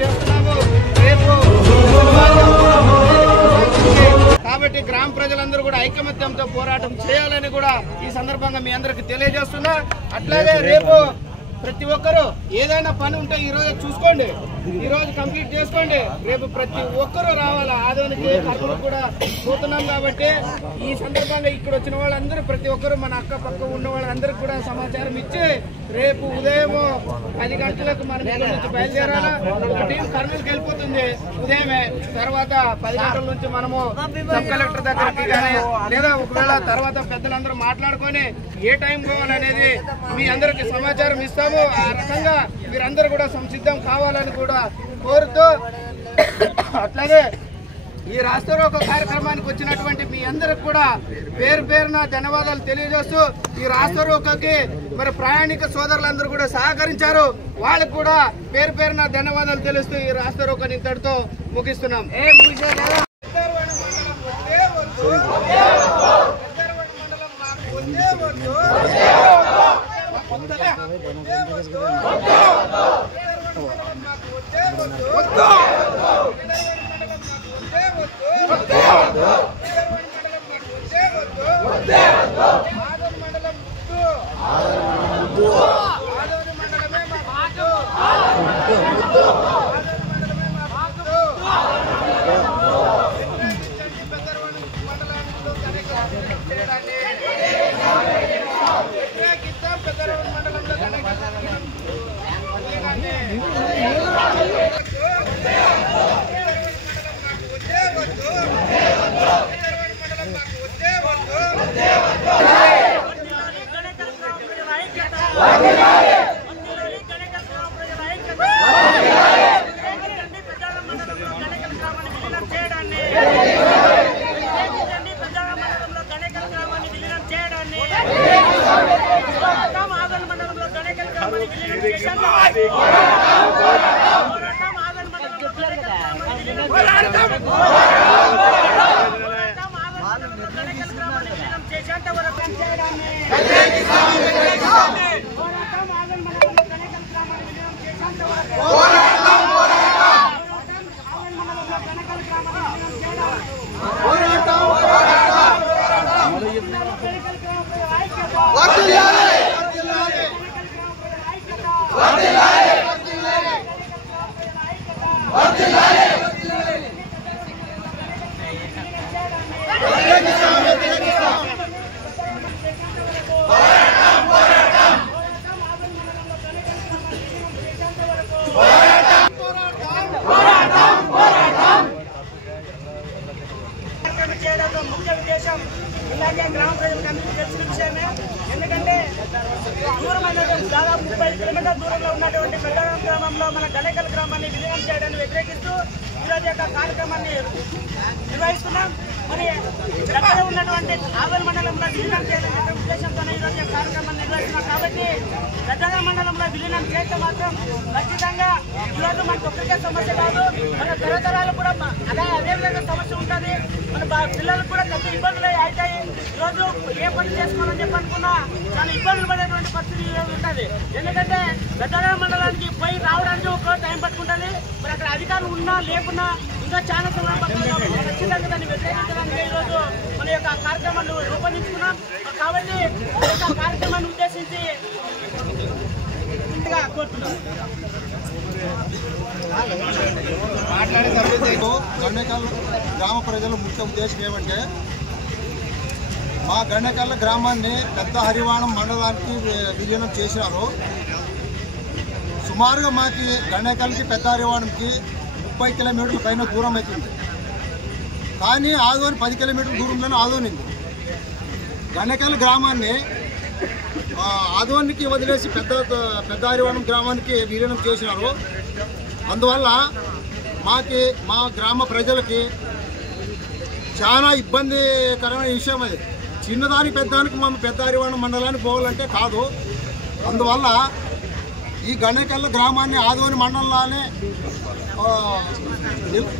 చేస్తున్నాము రేపు కాబట్టి గ్రామ ప్రజలందరూ కూడా ఐకమత్యంతో పోరాటం చేయాలని కూడా ఈ సందర్భంగా మీ అందరికి తెలియజేస్తున్నా. అట్లాగే రేపు ప్రతి ఒక్కరూ ఏదైనా పని ఉంటే ఈ రోజు చూసుకోండి, ఈ రోజు కంప్లీట్ చేసుకోండి. రేపు ప్రతి ఒక్కరూ రావాలా, ఆదోనికి కర్నూలు కూడా పోతున్నాం కాబట్టి ఈ సందర్భంగా ఇక్కడ వచ్చిన వాళ్ళందరూ ప్రతి ఒక్కరూ మన అక్క పక్క ఉన్న వాళ్ళందరికీ కూడా సమాచారం ఇచ్చి రేపు ఉదయం 10 గంటలకు మనం ఇక్కడ నుంచి బయలుదేరాలా. టీం కర్నూలుకి వెళ్ళిపోతుంది ఉదయమే. తర్వాత 10 గంటల నుంచి మనము సబ్ కలెక్టర్ దగ్గరికి కానీ లేదా ఒకవేళ తర్వాత పెద్దలందరూ మాట్లాడుకొని ఏ టైం పోవాలనేది మీ అందరికి సమాచారం ఇస్తాము. ఆ రకంగా మీరందరూ కూడా సంసిద్ధం కావాలని కూడా కోరుతూ, అట్లాగే ఈ రాస్తారోకో కార్యక్రమానికి వచ్చినటువంటి మీ అందరికి కూడా పేరు పేరున ధన్యవాదాలు తెలియజేస్తూ, ఈ రాస్తారోకోకి మరి ప్రయాణిక సోదరులందరూ కూడా సహకరించారు, వాళ్ళకు కూడా పేరు పేరున ధన్యవాదాలు తెలుస్తూ ఈ రాస్తారోకోని ఇంతటితో ముగిస్తున్నాం. ముఖ్య ఉద్దేశం ఇలాగే గ్రామ ప్రజలకు అందరికీ తెలిసిన విషయమే. ఎందుకంటే దూరమైనటువంటి దాదాపు 30 కిలోమీటర్ల దూరంలో ఉన్నటువంటి పెద్దగం గ్రామంలో మన గణేకల్ గ్రామాన్ని విలీనం చేయడాన్ని వ్యతిరేకిస్తూ ఈరోజు యొక్క కార్యక్రమాన్ని నిర్వహిస్తున్నాం. మరి దగ్గర ఉన్నటువంటి ఆవల్ మండలంలో విలీనం చేయాలనే ఉద్దేశంతో ఈరోజు యొక్క కార్యక్రమాన్ని నిర్వహిస్తున్నాం. కాబట్టి పెద్దగం మండలంలో విలీనం చేస్తే మాత్రం ఖచ్చితంగా ఈరోజు మనకు ఒక్కరికే సమస్య కాదు, మన తరతరాలు కూడా అదే విధంగా సమస్య ఉంటుంది. మన పిల్లలకు కూడా పెద్ద ఇబ్బందులు అవుతాయి. ఈరోజు ఏ పని చేసుకోవాలని చెప్పి అనుకున్నా చాలా ఇబ్బందులు పడేటువంటి పరిస్థితి ఈరోజు ఉంటుంది. ఎందుకంటే పెద్దగం మండలానికి పోయి రావడానికి ఒక టైం పట్టుకుంటుంది. మరి అక్కడ అధికారులు ఉన్నా లేకున్నా ఇంకా చాలా సమయం పడుతుంది. ఖచ్చితంగా దాన్ని వ్యతిరేకించడానికి ఈరోజు మన యొక్క కార్యక్రమాన్ని రూపొందించుకున్నాం. కాబట్టి ఈ యొక్క కార్యక్రమాన్ని ఉద్దేశించి గణేకల్ గ్రామ ప్రజల ముఖ్య ఉద్దేశం ఏమంటే, మా గణేకల్ గ్రామాన్ని పెద్ద హరివాణం మండలానికి విలీనం చేసినారు. సుమారుగా మాకి గణేకల్కి పెద్ద హరివాణంకి 30 కిలోమీటర్ల పైన దూరం అవుతుంది. కానీ ఆదోని 10 కిలోమీటర్ల దూరంలోనే ఆదోనింది. గణేకల్ గ్రామాన్ని ఆదోనికి వదిలేసి పెద్ద హరివాణం గ్రామానికి విలీనం చేసినారు. అందువల్ల మా గ్రామ ప్రజలకి చాలా ఇబ్బందికరమైన విషయం అది. చిన్నదానికి పెద్దానికి మనం పెద్ద హరివాణం మండలానికి పోవాలంటే కాదు. అందువల్ల ఈ గణేకల్ గ్రామాన్ని ఆదోని మండలంలోనే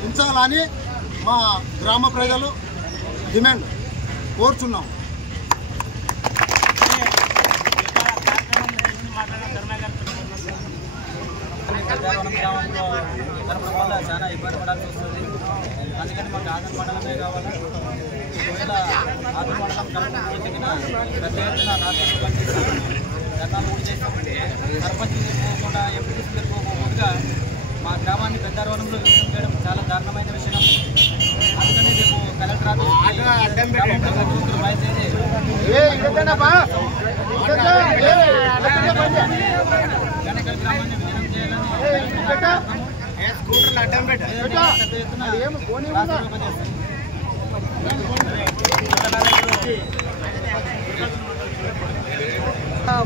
ఉంచాలని మా గ్రామ ప్రజలు డిమాండ్ కోరుచున్నాం. పెద్దారవరం గ్రామంలో జరపడం వల్ల చాలా ఇబ్బంది పడాల్సి వస్తుంది. అందుకని మాకు ఆదరణ మండలమే కావాలి. ఒకవేళ ఆదరణ మండలం కలపకపోతే పెద్ద ఎత్తున రాష్ట్రంలో పనిచేసి ధర్నాలు కూడా చేస్తామంటే సర్పంచ్ పోకుండా ఎంపీటీసీ పోకుండా మా గ్రామాన్ని పెద్దారవరంలో విలీనం చేయడం చాలా దారుణమైన విషయం. అందుకని రేపు కలెక్టర్ గణకల్ గ్రామాన్ని విలీనం చేయాలని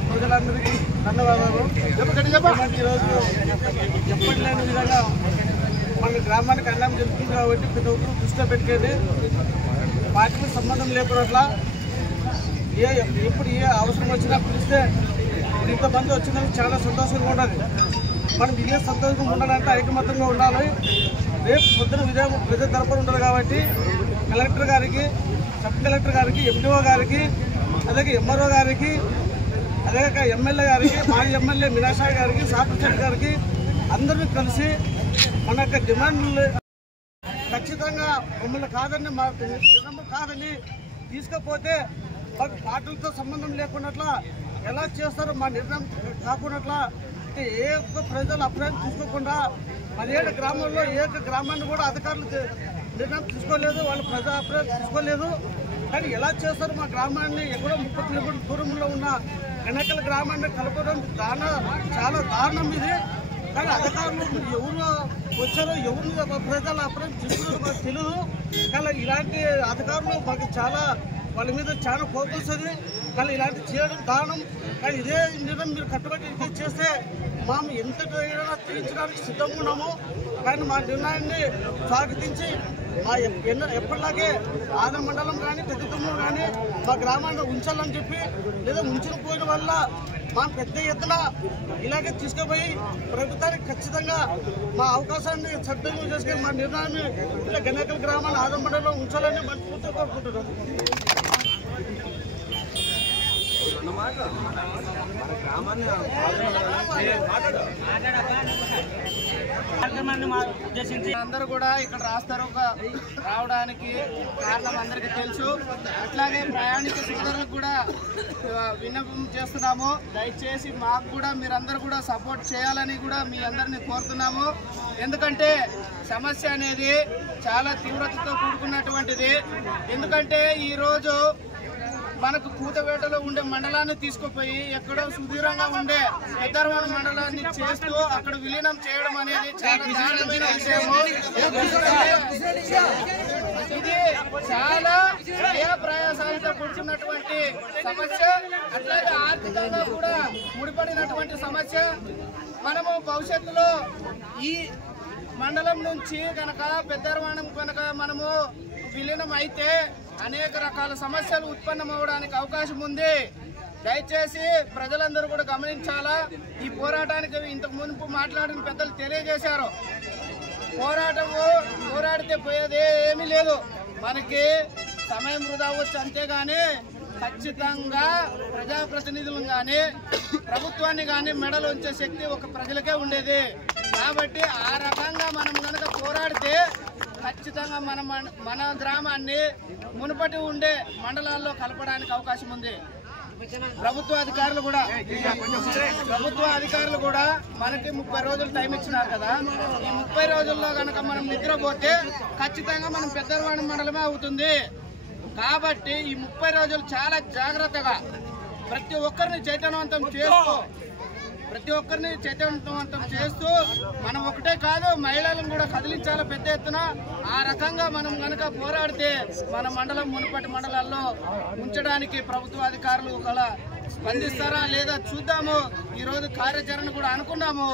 ప్రజలందరికీ ధన్యవాదాలు. ఈరోజు ఎప్పటి లేని విధంగా మన గ్రామానికి అన్నం జరుగుతుంది కాబట్టి ప్రతి ఒక్కరు దృష్టిలో పెట్టుకొని పార్టీకి సంబంధం లేకున్నట్లా ఎప్పుడు ఏ అవసరం వచ్చినా పిలిస్తే ఇంతమంది వచ్చినందుకు చాలా సంతోషంగా ఉండాలి. మనం ఇదే సంతోషంగా ఉండాలంటే ఐకమత్యంగా ఉండాలి. రేపు పొద్దున విజయం ప్రజల తరపున ఉండాలి కాబట్టి కలెక్టర్ గారికి, సబ్ కలెక్టర్ గారికి, ఎండిఓ గారికి, అలాగే ఎంఆర్ఓ గారికి, అదే ఎమ్మెల్యే గారికి, మాజీ ఎమ్మెల్యే మీనాక్షి గారికి, సాపరెడ్డి గారికి అందరినీ కలిసి మన యొక్క డిమాండ్లు ఖచ్చితంగా మమ్మల్ని కాదని మా కాదని తీసుకపోతే మాకు పార్టీలతో సంబంధం లేకున్నట్లా ఎలా చేస్తారో మా నిర్ణయం కాకున్నట్లా ఏ ఒక్క ప్రజలు అభిప్రాయం తీసుకోకుండా 17 గ్రామాల్లో ఏ ఒక్క గ్రామాన్ని కూడా అధికారులు నిర్ణయం తీసుకోలేదు, వాళ్ళు ప్రజా అభిప్రాయం తీసుకోలేదు. కానీ ఎలా చేస్తారు మా గ్రామాన్ని ఎక్కడో 30 కిలోమీటర్ల దూరంలో ఉన్న గణకల్ గ్రామాన్ని కలపడం చాలా దారుణం ఇది. కానీ అధికారులు ఎవరు వచ్చారో ఎవరు ప్రజల అభిప్రాయం తీసుకున్నారో మాకు తెలియదు. కానీ ఇలాంటి అధికారులు మాకు చాలా వాళ్ళ మీద చాలా కోపం వస్తుంది. కానీ ఇలాంటి చేయడం దారుణం. కానీ ఇదే నిర్ణయం మీరు కట్టుబడి ఇదే చేస్తే మేము ఎంత తీర్చడానికి సిద్ధంగా ఉన్నాము. కానీ మా నిర్ణయాన్ని స్వాగతించి మా ఎప్పటిలాగే ఆదరణ మండలం కానీ పెద్దతుమ్మలు కానీ మా గ్రామాన్ని ఉంచాలని చెప్పి లేదా ఉంచిన పోయిన వల్ల మా పెద్ద ఎత్తున ఇలాగే తీసుకుపోయి ప్రభుత్వానికి ఖచ్చితంగా మా అవకాశాన్ని సద్వినియోగం చేసుకుని మా నిర్ణయాన్ని ఇలా గణకల్ గ్రామాన్ని ఆదరణ మండలంలో ఉంచాలని మనస్ఫూర్తిగా కోరుకుంటున్నాం. అందరూ కూడా ఇక్కడ రాస్తారు రావడానికి కారణం అందరికీ తెలుసు. అట్లాగే ప్రయాణిక సోదరులకు కూడా విన్నపం చేస్తున్నాము. దయచేసి మాకు కూడా మీరందరూ కూడా సపోర్ట్ చేయాలని కూడా మీ అందరినీ కోరుతున్నాము. ఎందుకంటే సమస్య అనేది చాలా తీవ్రతతో కూడుకున్నటువంటిది. ఎందుకంటే ఈరోజు మనకు కూతవేటలో ఉండే మండలాన్ని తీసుకుపోయి ఎక్కడో సుదూరంగా ఉండే పెద్దారవరం మండలాన్ని చేస్తూ అక్కడ విలీనం చేయడం అనేది చాలా దారుణమైన విషయము. ఇది చాలా వ్యయ ప్రయాసాలతో కూర్చున్నటువంటి సమస్య. అట్లాగే ఆర్థికంగా కూడా ముడిపడినటువంటి సమస్య. మనము భవిష్యత్తులో ఈ మండలం నుంచి కనుక పెద్దారవరం కనుక మనము విలీనం అయితే అనేక రకాల సమస్యలు ఉత్పన్నమవడానికి అవకాశం ఉంది. దయచేసి ప్రజలందరూ కూడా గమనించాలా. ఈ పోరాటానికి ఇంతకు మునుపు మాట్లాడిన పెద్దలు తెలియజేశారు. పోరాడితే పోయేది ఏమీ లేదు. మనకి సమయం వృధా అవ్వచ్చు అంతేగాని ఖచ్చితంగా ప్రజాప్రతినిధులను కానీ ప్రభుత్వాన్ని కానీ మెడలు ఉంచే శక్తి ఒక ప్రజలకే ఉండేది. కాబట్టి ఆ రకంగా మనం కనుక పోరాడితే ఖచ్చితంగా మన గ్రామాన్ని మునుపటి ఉండే మండలాల్లో కలపడానికి అవకాశం ఉంది. ప్రభుత్వ అధికారులు కూడా మనకి 30 రోజులు టైం ఇచ్చినారు కదా. ఈ 30 రోజుల్లో కనుక మనం నిద్రపోతే ఖచ్చితంగా మనం పెద్దారవరం మండలమే అవుతుంది. కాబట్టి ఈ 30 రోజులు చాలా జాగ్రత్తగా ప్రతి ఒక్కరిని చైతన్యవంతం చేస్తూ మనం ఒకటే కాదు మహిళలను కూడా కదిలించాలి పెద్ద ఎత్తున. ఆ రకంగా మనం కనుక పోరాడితే మన మండలం మునుపటి మండలాల్లో ఉంచడానికి ప్రభుత్వ అధికారులు కూడా స్పందిస్తారా లేదా చూద్దాము. ఈరోజు కార్యాచరణ కూడా అనుకున్నాము.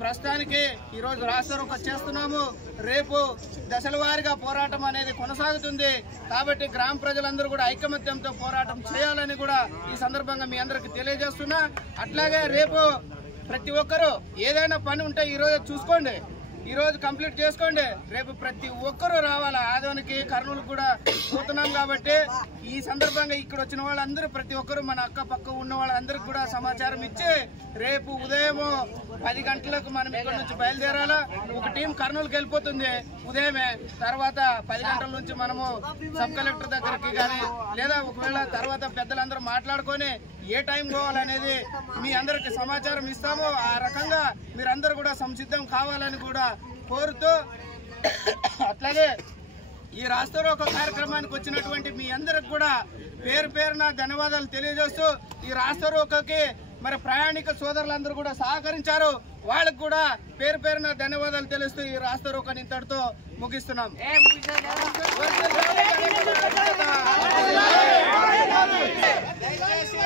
ప్రస్తుతానికి ఈరోజు రాస్తారోకో చేస్తున్నాము. రేపు దశల వారీగా పోరాటం అనేది కొనసాగుతుంది. కాబట్టి గ్రామ ప్రజలందరూ కూడా ఐకమత్యంతో పోరాటం చేయాలని కూడా ఈ సందర్భంగా మీ అందరికి తెలియజేస్తున్నా. అట్లాగే రేపు ప్రతి ఒక్కరూ ఏదైనా పని ఉంటే ఈరోజు చూసుకోండి. ఈ రోజు కంప్లీట్ చేసుకోండి. రేపు ప్రతి ఒక్కరూ రావాలా. ఆదోనికి కర్నూలు కూడా పోతున్నాం కాబట్టి ఈ సందర్భంగా ఇక్కడ వచ్చిన వాళ్ళందరూ ప్రతి ఒక్కరు మన అక్క పక్క ఉన్న వాళ్ళందరికీ కూడా సమాచారం ఇచ్చి రేపు ఉదయం 10 గంటలకు మనం ఇక్కడ నుంచి బయలుదేరాలా. ఒక టీం కర్నూలుకి వెళ్ళిపోతుంది ఉదయమే. తర్వాత 10 గంటల నుంచి మనము సబ్ కలెక్టర్ దగ్గరికి కానీ లేదా ఒకవేళ తర్వాత పెద్దలందరూ మాట్లాడుకొని ఏ టైం పోవాలనేది మీ అందరికి సమాచారం ఇస్తాము. ఆ రకంగా మీరందరూ కూడా సంసిద్ధం కావాలని కూడా కోరుతూ, అట్లాగే ఈ రాస్తారోకో కార్యక్రమానికి వచ్చినటువంటి మీ అందరికి కూడా పేరు పేరున ధన్యవాదాలు తెలియజేస్తూ, ఈ రాస్తారోకోకి మరి ప్రయాణిక సోదరులందరూ కూడా సహకరించారు. వాళ్ళకు కూడా పేరు పేరున ధన్యవాదాలు తెలుస్తూ ఈ రాస్తారోకోని ఇంతటితో ముగిస్తున్నాం. దయచేసి